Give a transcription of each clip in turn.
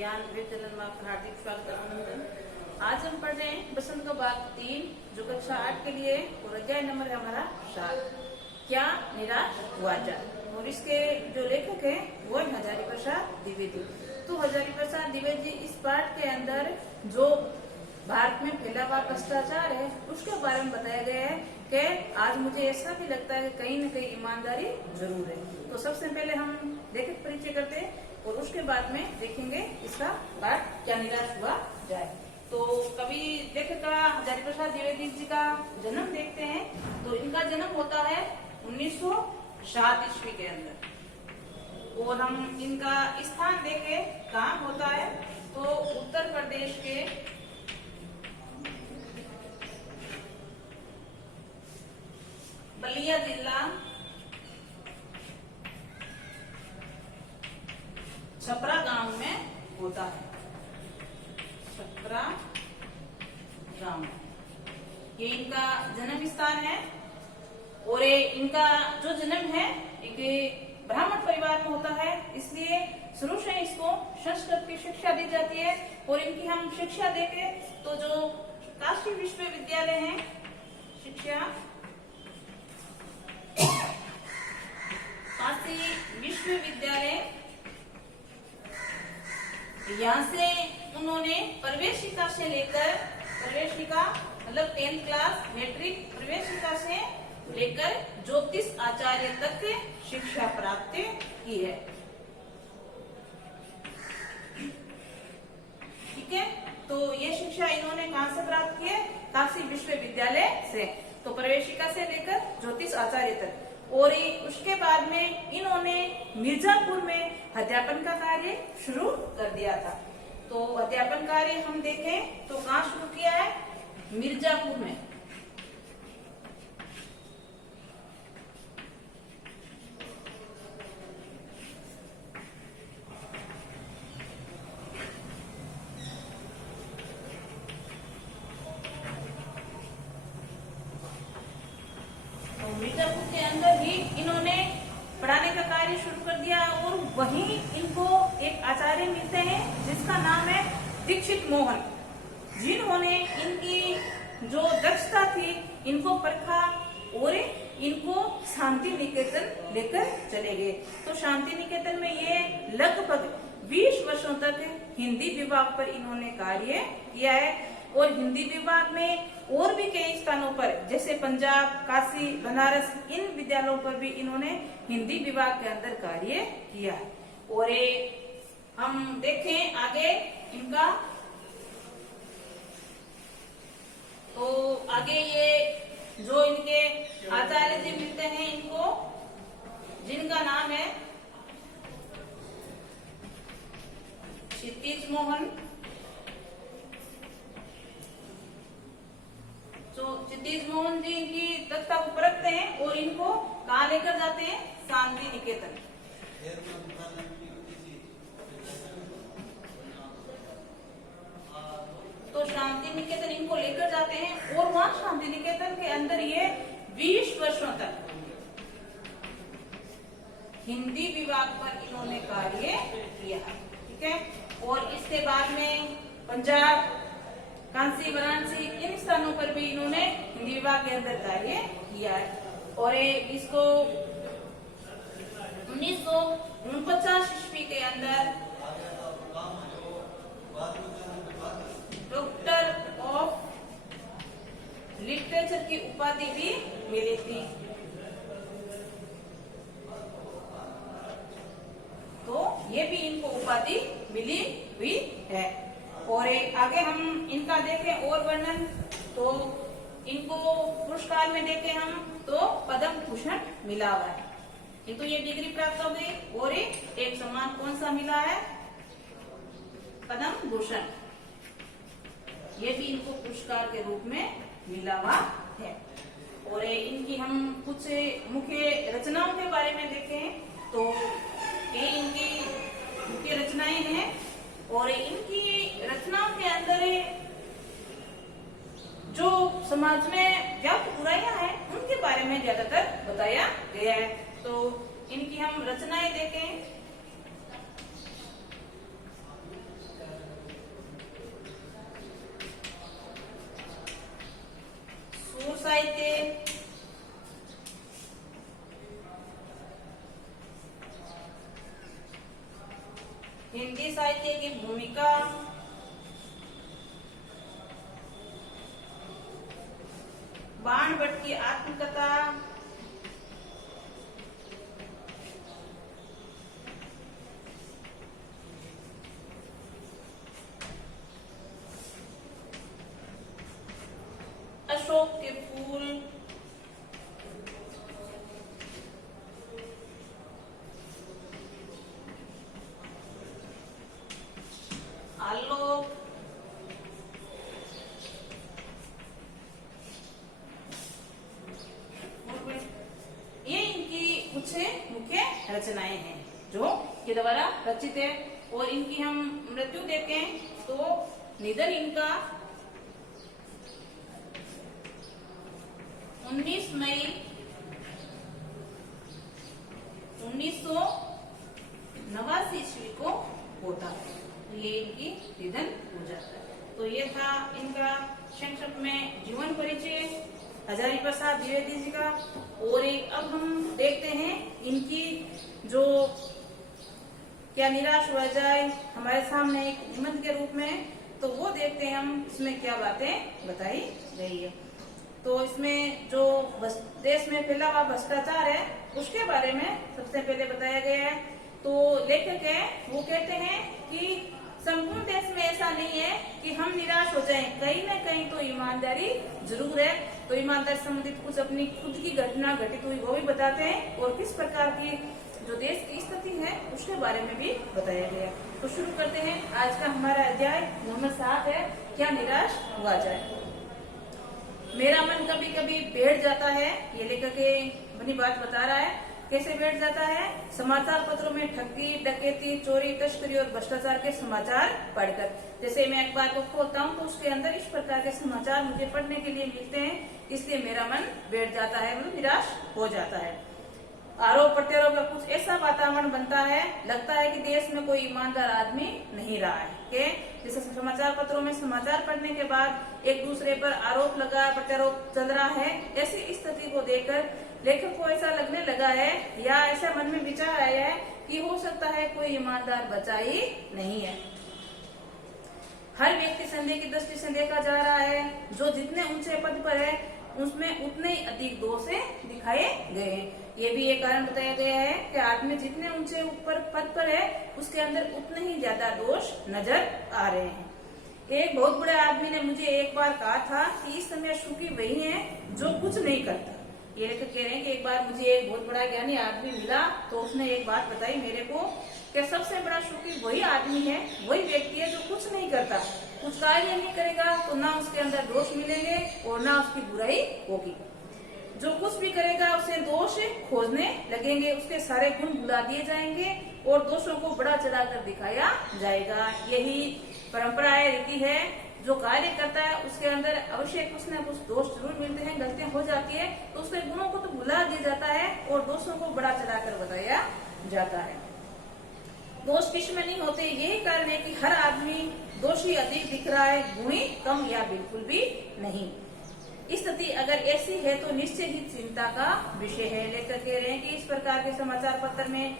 ज्ञान विचलन में आपका हार्दिक स्वागत अभिनंदन। आज हम पढ़ रहे हैं बसंत का बाग 3 जो कक्षा 8 के लिए और अध्याय नंबर है हमारा 7। क्या निराश हुआ जा। और इसके जो लेखक है वो है हजारी प्रसाद द्विवेदी। तो हजारी प्रसाद द्विवेदी इस पाठ के अंदर जो भारत में फैला हुआ भ्रष्टाचार है उसके बारे में बताया गया है कि आज मुझे ऐसा भी लगता है कहीं न कहीं ईमानदारी जरूर है। तो सबसे पहले हम लेखक परिचय करते हैं और उसके बाद में देखेंगे इसका पाठ क्या निराश हुआ जाए। तो कवि लेखक हजारी प्रसाद द्विवेदी जी का जन्म देखते हैं तो इनका जन्म होता है 1907 ईस्वी के अंदर। और हम इनका स्थान देखें कहाँ होता है तो उत्तर प्रदेश के बलिया जिला छपरा गांव में होता है। छपरा गांव ये इनका जन्म स्थान है। और इनका जो जन्म है एक ब्राह्मण परिवार में होता है, इसलिए शुरू से इसको संस्कृत की शिक्षा दी जाती है। और इनकी हम शिक्षा देखें तो जो काशी विश्वविद्यालय है शिक्षा काशी विश्वविद्यालय यहाँ से उन्होंने प्रवेशिका से लेकर प्रवेशिका मतलब 10th क्लास मैट्रिक प्रवेशिका से लेकर ज्योतिष आचार्य तक शिक्षा प्राप्त की है। ठीक है, तो ये शिक्षा इन्होंने कहाँ से प्राप्त की है? काशी विश्वविद्यालय से। तो प्रवेशिका से लेकर ज्योतिष आचार्य तक। और उसके बाद में इन्होंने मिर्जापुर में अध्यापन का कार्य शुरू कर दिया था। तो अध्यापन कार्य हम देखें तो कहाँ शुरू किया है? मिर्जापुर में। मिर्जापुर के अंदर ही इन्होंने पढ़ाने का कार्य शुरू कर दिया। और वहीं इनको एक आचार्य मिलते हैं जिसका नाम है दीक्षित मोहन, जिन्होंने इनकी जो दक्षता थी इनको परखा और इनको शांति निकेतन लेकर चले गए। तो शांति निकेतन में ये लगभग 20 वर्षों तक हिंदी विभाग पर इन्होंने कार्य किया है। और हिंदी विभाग में और भी कई स्थानों पर जैसे पंजाब, काशी, बनारस इन विद्यालयों पर भी इन्होंने हिंदी विभाग के अंदर कार्य किया है। और हम देखें आगे इनका तो आगे ये जो इनके आचार्य जी मिलते हैं इनको, जिनका नाम है क्षितिज मोहन। तो क्षितिज मोहन जी की दक्षता को परखते हैं और इनको कहाँ लेकर जाते हैं? शांति निकेतन। तो शांति निकेतन इनको लेकर जाते हैं और वहाँ शांति निकेतन के अंदर ये 20 वर्षों तक हिंदी विभाग पर इन्होंने कार्य किया। ठीक है, और इसके बाद में पंजाब, काशी, वाराणसी इन स्थानों पर भी इन्होंने हिंदी विभाग के अंदर कार्य किया है। और इसको 1949 ईस्वी के अंदर डॉक्टर ऑफ लिटरेचर की उपाधि भी मिली थी। तो ये भी इनको उपाधि मिली हुई है। और आगे हम इनका देखें और वर्णन तो इनको पुरस्कार में देखें हम तो पद्म भूषण मिला हुआ है, किंतु ये डिग्री प्राप्त हो गई। और एक सम्मान कौन सा मिला है? पद्म भूषण। ये भी इनको पुरस्कार के रूप में मिला हुआ है। और इनकी हम कुछ मुख्य रचनाओं के बारे में देखें तो ये इनकी मुख्य रचनाएं हैं। और इनकी रचनाओं के अंदर जो समाज में व्याप्त बुराइयां हैं उनके बारे में ज्यादातर बताया गया है। तो इनकी हम रचनाएं देखें साहित्य, हिंदी साहित्य की भूमिका, बाण भट्ट की आत्मकथा, अशोक के फूल, आलोक, ये इनकी कुछ मुख्य रचनाएं हैं जो के द्वारा रचित है। और इनकी हम मृत्यु देखें तो निधन इनका 19 मई 1989 ईस्वी को होता है। ये इनकी निधन हो जाता है। तो ये था इनका संक्षेप में जीवन परिचय हजारी प्रसाद द्विवेदी जी का। और एक अब हम देखते हैं इनकी जो क्या निराश हुआ जाए हमारे सामने एक निबंध के रूप में, तो वो देखते हैं हम इसमें क्या बातें बताई गई है। तो इसमें जो देश में फैला हुआ भ्रष्टाचार है उसके बारे में सबसे पहले बताया गया है। तो लेखक है वो कहते हैं कि संपूर्ण देश में ऐसा नहीं है कि हम निराश हो जाएं, कहीं न कहीं तो ईमानदारी जरूर है। तो ईमानदारी संबंधित कुछ अपनी खुद की घटना घटित हुई वो भी बताते हैं और किस प्रकार की जो देश की स्थिति है उसके बारे में भी बताया गया। तो शुरू करते हैं। आज का हमारा अध्याय नंबर 7 है, क्या निराश हुआ जाए। मेरा मन कभी कभी बैठ जाता है, ये लेखक अपनी बात बता रहा है। कैसे बैठ जाता है? समाचार पत्रों में ठगी, डकैती, चोरी, तस्करी और भ्रष्टाचार के समाचार पढ़कर। जैसे मैं अखबार को खोलता हूँ तो उसके अंदर इस प्रकार के समाचार मुझे पढ़ने के लिए मिलते हैं, इसलिए मेरा मन बैठ जाता है, मतलब निराश हो जाता है। आरोप प्रत्यारोप का कुछ ऐसा वातावरण बनता है, लगता है कि देश में कोई ईमानदार आदमी नहीं रहा है। के जैसे समाचार पत्रों में समाचार पढ़ने के बाद एक दूसरे पर आरोप लगा प्रत्यारोप चल रहा है, ऐसी स्थिति को देखकर लेखक को ऐसा लगने लगा है या ऐसा मन में विचार आया है कि हो सकता है कोई ईमानदार बचा ही नहीं है। हर व्यक्ति संदेह की दृष्टि से देखा जा रहा है, जो जितने ऊंचे पद पर है उसमें उतने ही अधिक दोष दिखाए गए हैं। ये भी एक कारण बताया गया है कि आदमी जितने ऊंचे ऊपर पद पर है उसके अंदर उतने ही ज्यादा दोष नजर आ रहे हैं। एक बहुत बड़े आदमी ने मुझे एक बार कहा था कि इस समय सुखी वही है जो कुछ नहीं करता। ये तो कह रहे हैं कि एक बार मुझे एक बहुत बड़ा ज्ञानी आदमी मिला तो उसने एक बात बताई मेरे को कि सबसे बड़ा सुखी वही आदमी है, वही व्यक्ति है जो कुछ नहीं करता, कुछ कार्य नहीं करेगा तो ना उसके अंदर दोष मिलेंगे और ना उसकी बुराई होगी। जो कुछ भी करेगा उसे दोष खोजने लगेंगे, उसके सारे गुण भुला दिए जाएंगे और दोषों को बड़ा चढ़ाकर दिखाया जाएगा। यही परंपरा है, रीति है। जो कार्य करता है उसके अंदर अवश्य कुछ न कुछ दोष जरूर मिलते हैं, गलतियां हो जाती है, तो उसके गुणों को तो भुला दिया जाता है और दोषों को बड़ा चढ़ाकर बताया जाता है। दोष किसमें नहीं होते, यही कारण है कि हर आदमी दोषी अधिक दिख रहा है, गुणी कम या बिल्कुल भी नहीं। स्थिति अगर ऐसी है तो निश्चय ही चिंता का विषय है। लेखक कह रहे हैं कि इस प्रकार के समाचार पत्र में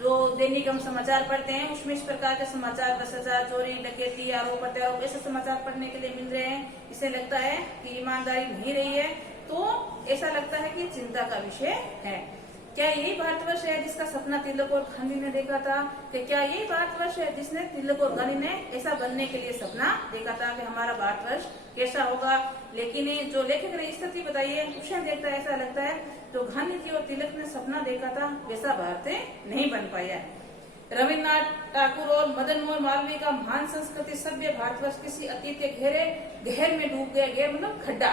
जो दैनिक हम समाचार पढ़ते हैं उसमें इस प्रकार के समाचार भ्रष्टाचार, चोरी, डकैती, आरोप प्रत्यारोप ऐसे समाचार पढ़ने के लिए मिल रहे हैं। इससे लगता है कि ईमानदारी नहीं रही है, तो ऐसा लगता है कि चिंता का विषय है। क्या यही भारतवर्ष है जिसका सपना तिलक और गांधी ने देखा था? कि क्या यही भारतवर्ष है जिसने तिलक और गांधी ने ऐसा बनने के लिए सपना देखा था कि हमारा भारतवर्ष कैसा होगा? लेकिन जो लेखक ने स्थिति बताई है उसे देखता है ऐसा लगता है तो गांधी जी और तिलक ने सपना देखा था वैसा भारत नहीं बन पाया है। रविन्द्रनाथ ठाकुर और मदन मोहन मालवीय का महान संस्कृति सभ्य भारतवर्ष किसी अतीत के गहर में डूब गया, गहर मतलब खड्डा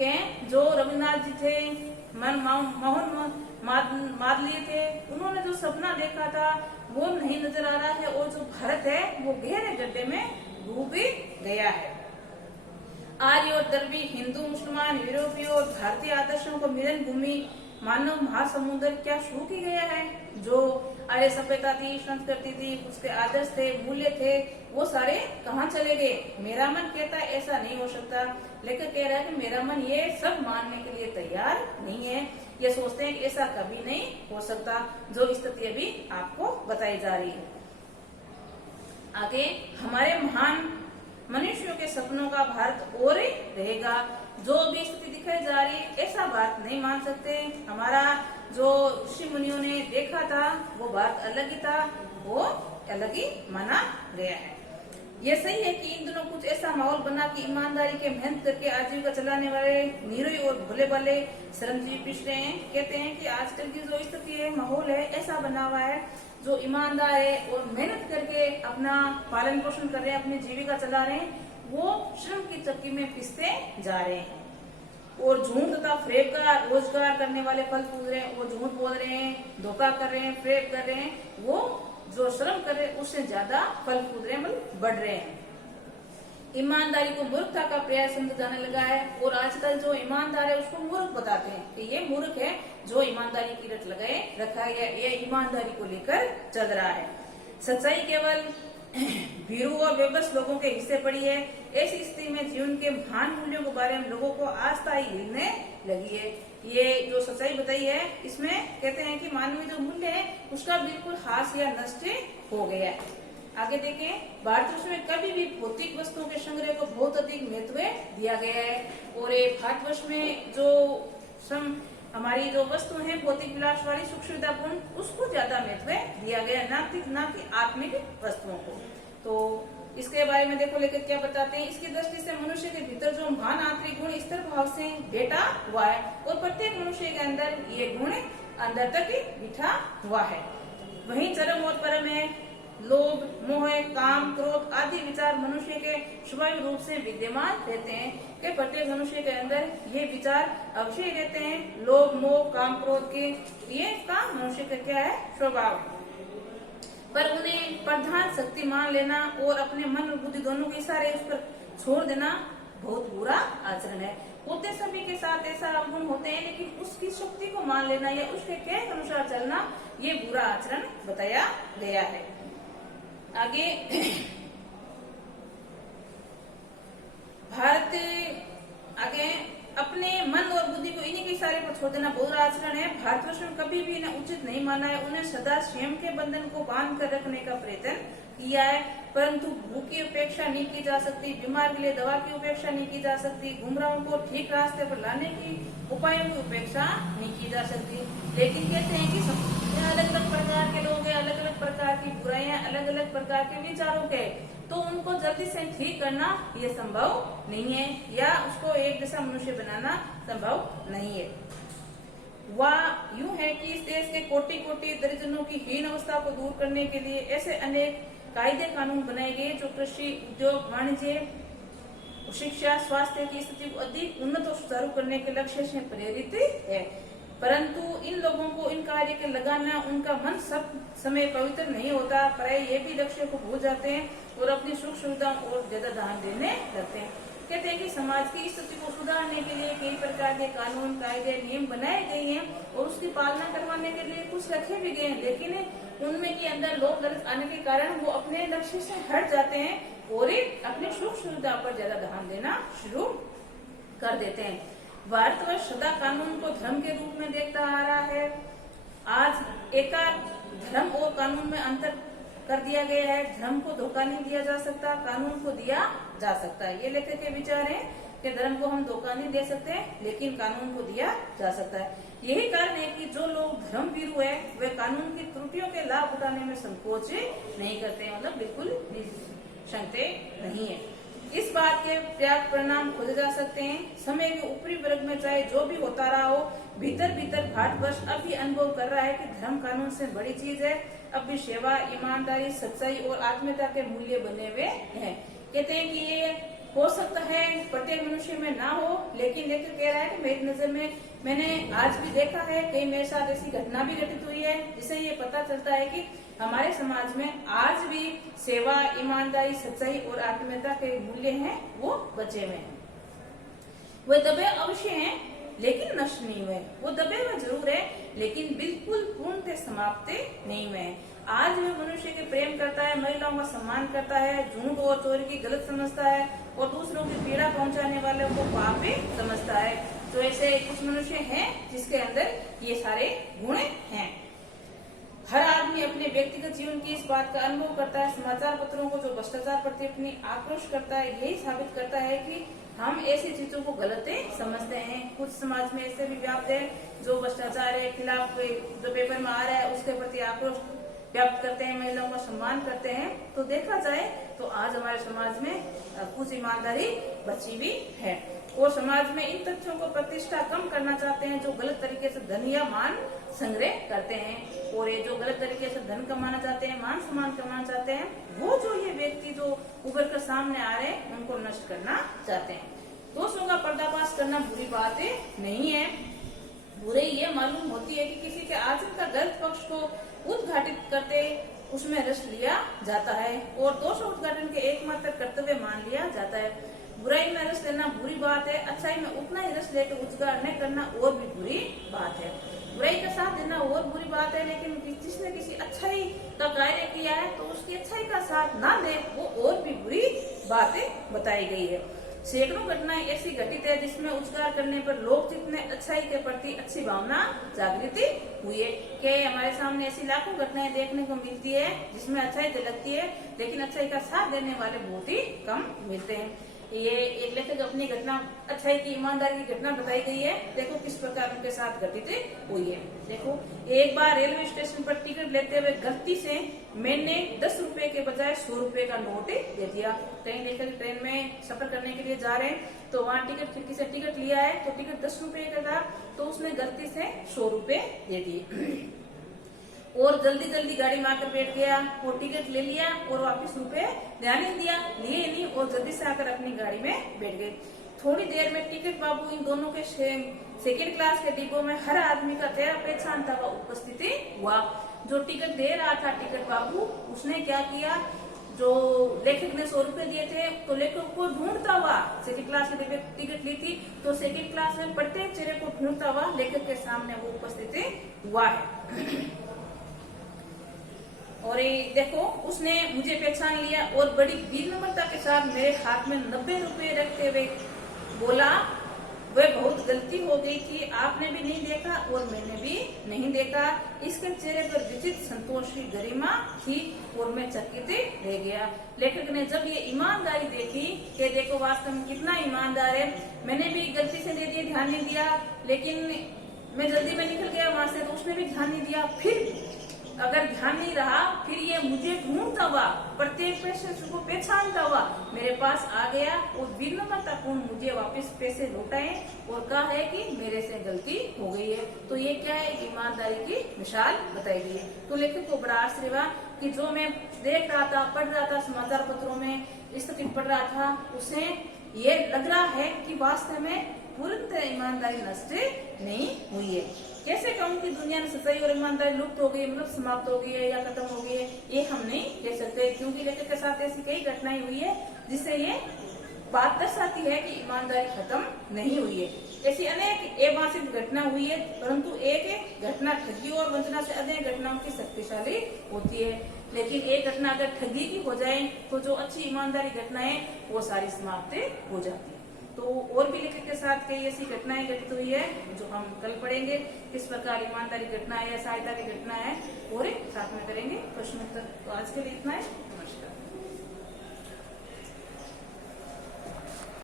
के। जो रविन्द्रनाथ जी थे, मोहन मालवीय थे, उन्होंने जो सपना देखा था वो नहीं नजर आ रहा है और जो भारत है वो गहरे गड्ढे में डूब गया है। आर्य और द्रविड़, हिंदू मुसलमान, यूरोपीय और भारतीय आदर्शों को मिलन भूमि मानव महासमुद्र क्या सूख ही गया है? जो आर्य सभ्यता थी, संस्कृति थी, उसके आदर्श थे, मूल्य थे, वो सारे कहाँ चले गए? मेरा मन कहता है ऐसा नहीं हो सकता। लेकिन कह रहा है कि मेरा मन ये सब मानने के लिए तैयार नहीं है। ये सोचते हैं कि ऐसा कभी नहीं हो सकता, जो स्थिति अभी आपको बताई जा रही है। आगे, हमारे महान मनुष्यों के सपनों का भारत और रहेगा। जो भी स्थिति दिखाई जा रही है, ऐसा भारत नहीं मान सकते। हमारा जो ऋषि मुनियों ने देखा था वो भारत अलग ही था, वो अलग ही माना गया है। ये सही है कि इन दिनों कुछ ऐसा माहौल बना कि ईमानदारी के मेहनत करके आजीविका चलाने वाले निरोई और भोले वाले श्रमजीवी पिछ रहे हैं। कहते हैं कि आजकल की जो स्थिति है, माहौल है, ऐसा बना हुआ है, जो ईमानदार है और मेहनत करके अपना पालन पोषण कर रहे हैं, अपनी जीविका चला रहे हैं, वो श्रम की चक्की में पिसते जा रहे हैं। और झूठ तथा फ्रेब का रोजगार करने वाले फल फूल रहे हैं, वो झूठ बोल रहे हैं, धोखा कर रहे हैं, फ्रेब कर रहे हैं, वो जो श्रम कर रहे हैं उससे ज्यादा फल फूल रहे हैं, मतलब बढ़ रहे हैं। ईमानदारी को मूर्खता का प्रयास समझा जाने लगा है, और आजकल जो ईमानदार है उसको मूर्ख बताते हैं कि ये मूर्ख है जो ईमानदारी की रट लगाए रखा है, ये ईमानदारी को लेकर चल रहा है। सच्चाई केवल भीरू और बेबस लोगों के हिस्से पड़ी है। ऐसी स्थिति में जीवन के महान मूल्यों के बारे में लोगों को आस्था ही हिलने लगी है। ये जो सच्चाई बताई है, इसमें कहते हैं कि मानवीय जो मूल्य है उसका बिल्कुल हास या नष्ट हो गया है। आगे देखें, भारतवर्ष में कभी भी भौतिक वस्तुओं के संग्रह को बहुत अधिक महत्व दिया गया है, और ये भारतवर्ष में जो हमारी जो वस्तु है भौतिक विलास वाली सुख सुविधापूर्ण, उसको ज्यादा महत्व दिया गया, ना कि आत्मिक वस्तुओं को। तो इसके बारे में देखो लेकर क्या बताते हैं। इसकी दृष्टि से मनुष्य के भीतर जो महान आंतरिक गुण स्थिर भाव से बैठा हुआ है, और प्रत्येक मनुष्य के अंदर ये गुण अंदर तक बिठा हुआ है। वहीं चरम और परम है। लोभ, मोह, काम, क्रोध आदि विचार मनुष्य के स्वाभाविक रूप से विद्यमान रहते हैं कि प्रत्येक मनुष्य के अंदर ये विचार अवश्य रहते हैं। लोभ, मोह, काम, क्रोध के ये का मनुष्य का क्या है? स्वभाव है। पर उन्हें प्रधान शक्ति मान लेना और अपने मन और बुद्धि दोनों के इशारे उस पर छोड़ देना बहुत बुरा आचरण है। होते सभी के साथ ऐसा अवगुण होते हैं, लेकिन उसकी शक्ति को मान लेना या उसके कहे अनुसार चलना, ये बुरा आचरण बताया गया है। आगे, भारत आगे अपने मन और बुद्धि को इन्हीं के इशारे पर छोड़ देना बुरा आचरण है। भारतवर्ष में कभी भी इन्हें उचित नहीं माना है। उन्हें सदा स्वयं के बंधन को बांध कर रखने का प्रयत्न किया है, परंतु भूख की उपेक्षा नहीं की जा सकती, बीमार के लिए दवा की उपेक्षा नहीं की जा सकती, गुमराहों को ठीक रास्ते पर लाने की उपायों की उपेक्षा नहीं की जा सकती। लेकिन कहते हैं कि अलग अलग प्रकार के लोग हैं, अलग अलग प्रकार की बुराइयां, अलग अलग प्रकार के विचारों के, तो उनको जल्दी से ठीक करना ये संभव नहीं है, या उसको एक जैसा मनुष्य बनाना संभव नहीं है। वह यूं है कि इस देश के कोटि कोटि दरिद्रों की हीन अवस्था को दूर करने के लिए ऐसे अनेक कायदे कानून बनाए गए जो कृषि, उद्योग, वाणिज्य, शिक्षा, स्वास्थ्य की स्थिति को अधिक उन्नत और सुचारू करने के लक्ष्य से प्रेरित है। परंतु इन लोगों को इन कार्य के लगाना, उनका मन सब समय पवित्र नहीं होता, प्राय ये भी लक्ष्य को भूल जाते हैं और अपनी सुख सुविधाओं और ज्यादा ध्यान देने लगते हैं। कहते हैं कि समाज की स्थिति को सुधारने के लिए कई प्रकार के कानून, कायदे, नियम बनाए गए हैं और उसकी पालना करवाने के लिए कुछ रखे भी गए हैं, लेकिन उनमें के अंदर लोग लालच आने के कारण वो अपने लक्ष्य से हट जाते हैं और अपने सुख सुविधा पर ज्यादा ध्यान देना शुरू कर देते हैं। भारतवर्ष सदा कानून को धर्म के रूप में देखता आ रहा है। आज एकाध धर्म और कानून में अंतर कर दिया गया है। धर्म को धोखा नहीं दिया जा सकता, कानून को दिया जा सकता है। ये लेखक के विचार है कि धर्म को हम धोखा नहीं दे सकते, लेकिन कानून को दिया जा सकता है। यही कारण है कि जो लोग धर्म भीरू है वे कानून की त्रुटियों के लाभ उठाने में संकोच नहीं करते, मतलब बिल्कुल संकते नहीं है। इस बात के पर्याप्त परिणाम खोजे जा सकते हैं। समय के ऊपरी वर्ग में चाहे जो भी होता रहा हो, भीतर भीतर भारतवर्ष अब भी अनुभव कर रहा है कि धर्म कानून से बड़ी चीज है। अब भी सेवा, ईमानदारी, सच्चाई और आत्मीयता के मूल्य बने हुए हैं। कहते हैं कि ये हो सकता है प्रत्येक मनुष्य में ना हो, लेकिन लेखक कह रहा है कि मेरी नजर में मैंने आज भी देखा है, कई मेरे साथ ऐसी घटना भी घटित हुई है, जिससे ये पता चलता है कि हमारे समाज में आज भी सेवा, ईमानदारी, सच्चाई और आत्मीयता के मूल्य हैं वो बचे हुए हैं। वे दबे अवश्य हैं, लेकिन नष्ट नहीं हुए। वो दबे हुए जरूर है लेकिन बिल्कुल पूर्णतः समाप्त नहीं हुए। आज भी मनुष्य के प्रेम करता है, महिलाओं का सम्मान करता है, झूठ और चोरी की गलत समझता है और दूसरों की पीड़ा पहुंचाने वालों को पापी समझता है। तो ऐसे कुछ मनुष्य हैं जिसके अंदर ये सारे गुण हैं। हर आदमी अपने व्यक्तिगत जीवन की इस बात का अनुभव करता है। समाचार पत्रों को जो भ्रष्टाचार प्रति अपनी आक्रोश करता है, यही साबित करता है कि हम ऐसी चीजों को गलत समझते हैं। कुछ समाज में ऐसे भी व्याप्त है जो भ्रष्टाचार के खिलाफ जो पेपर में आ रहा है उसके प्रति आक्रोश व्याप्त करते हैं, महिलाओं का सम्मान करते हैं। तो देखा जाए तो आज हमारे समाज में कुछ ईमानदारी बची भी है और समाज में इन तथ्यों को प्रतिष्ठा कम करना चाहते हैं जो गलत तरीके से धन या मान संग्रह करते हैं। और ये जो गलत तरीके से धन कमाना चाहते हैं, मान सम्मान कमाना चाहते हैं, वो जो ये व्यक्ति जो उभर कर सामने आ रहे हैं उनको नष्ट करना चाहते हैं। दोषों का पर्दाफाश करना बुरी बात नहीं है। बुरे ये मालूम होती है कि किसी के आचरण का गलत पक्ष को उद्घाटित करते उसमें रस लिया जाता है और दोष उद्घाटन के एकमात्र कर्तव्य मान लिया जाता है। बुराई में रस लेना बुरी बात है, अच्छाई में उतना ही रस लेकर उद्गार न करना और भी बुरी बात है। बुराई का साथ देना और बुरी बात है, लेकिन जिसने किसी अच्छाई का कार्य किया है तो उसकी अच्छाई का साथ ना दे वो और भी बुरी बातें बताई गई है। सैकड़ों घटनाएं ऐसी घटित है जिसमें उद्गार करने पर लोग जितने अच्छाई के प्रति अच्छी भावना जागृति हुई है कि हमारे सामने ऐसी लाखों घटनाएं देखने को मिलती है जिसमें अच्छाई झलकती है लेकिन अच्छाई का साथ देने वाले बहुत ही कम मिलते हैं। ये एक लेखक अपनी घटना अच्छाई की ईमानदारी की घटना बताई गई है। देखो किस प्रकार उनके साथ घटित हुई है। देखो, एक बार रेलवे स्टेशन पर टिकट लेते हुए गलती से मैंने 10 रुपए के बजाय 100 रुपए का नोट दे दिया। कहीं लेकर ट्रेन में सफर करने के लिए जा रहे हैं तो वहाँ टिकट खिड़की से टिकट लिया है तो टिकट 10 रुपए का था तो उसने गलती से 100 रुपए दे दिए और जल्दी जल्दी गाड़ी में आकर बैठ गया और टिकट ले लिया और वापस रुपए ध्यान नहीं दिया, लिए नहीं और जल्दी से आकर अपनी गाड़ी में बैठ गए। थोड़ी देर में टिकट बाबू इन दोनों के सेकेंड क्लास के डिब्बों में हर आदमी का चेहरा पहचानता हुआ उपस्थिति हुआ। जो टिकट दे रहा था टिकट बाबू उसने क्या किया, जो लेखक ने 100 रुपए दिए थे तो लेखक को ढूंढता हुआ सेकंड क्लास में टिकट ली थी तो सेकंड क्लास में प्रत्येक चेहरे को ढूंढता हुआ लेखक के सामने वो उपस्थिति हुआ है। और ये देखो उसने मुझे पहचान लिया और बड़ी विनम्रता के साथ मेरे हाथ में 90 रुपए रखते हुए बोला, वह बहुत गलती हो गई थी, आपने भी नहीं देखा और मैंने भी नहीं देखा। इसके चेहरे पर विचित्र संतोष की गरिमा थी और मैं चकित रह गया। लेखक ने जब ये ईमानदारी देखी कि देखो वास्तव में कितना ईमानदार है, मैंने भी गलती से दे दिया, ध्यान नहीं दिया, लेकिन मैं जल्दी में निकल गया वहां से तो उसने भी ध्यान नहीं दिया। फिर अगर ध्यान नहीं रहा फिर ये मुझे ढूंढता हुआ प्रत्येक पैसे को पहचानता हुआ मेरे पास आ गया और विनम्रतापूर्ण मुझे वापस पैसे लौटाए और कहा है कि मेरे से गलती हो गई है। तो ये क्या है, ईमानदारी की मिसाल बताई गई है। तो लेखक को बड़ा आश्चर्य हुआ कि जो मैं देख रहा था, पढ़ रहा था, समाचार पत्रों में स्थिति पढ़ रहा था, उसे ये लग रहा है कि वास्तव में पूर्णतः ईमानदारी नष्ट नहीं हुई है। कैसे कहूँ कि दुनिया में सच्चाई और ईमानदारी लुप्त हो गई, मतलब समाप्त हो गई है या खत्म हो गई है, ये हम नहीं कह सकते, क्योंकि लेखक के साथ ऐसी कई घटनाएं हुई है जिससे ये बात दर्शाती है कि ईमानदारी खत्म नहीं हुई है। ऐसी अनेक अवांछित घटना हुई है, परंतु एक घटना ठगी और वंचना से अनेक घटनाओं की शक्तिशाली होती है। लेकिन एक घटना अगर ठगी की हो जाए तो जो अच्छी ईमानदारी घटनाएं वो सारी समाप्त हो जाती है। तो और भी लेखक के साथ कई ऐसी घटनाएं घटित हुई है जो हम कल पढ़ेंगे, किस प्रकार ईमानदारी घटना है या सहायता की घटना है और साथ में करेंगे प्रश्नोत्तर। तो आज के लिए इतना है।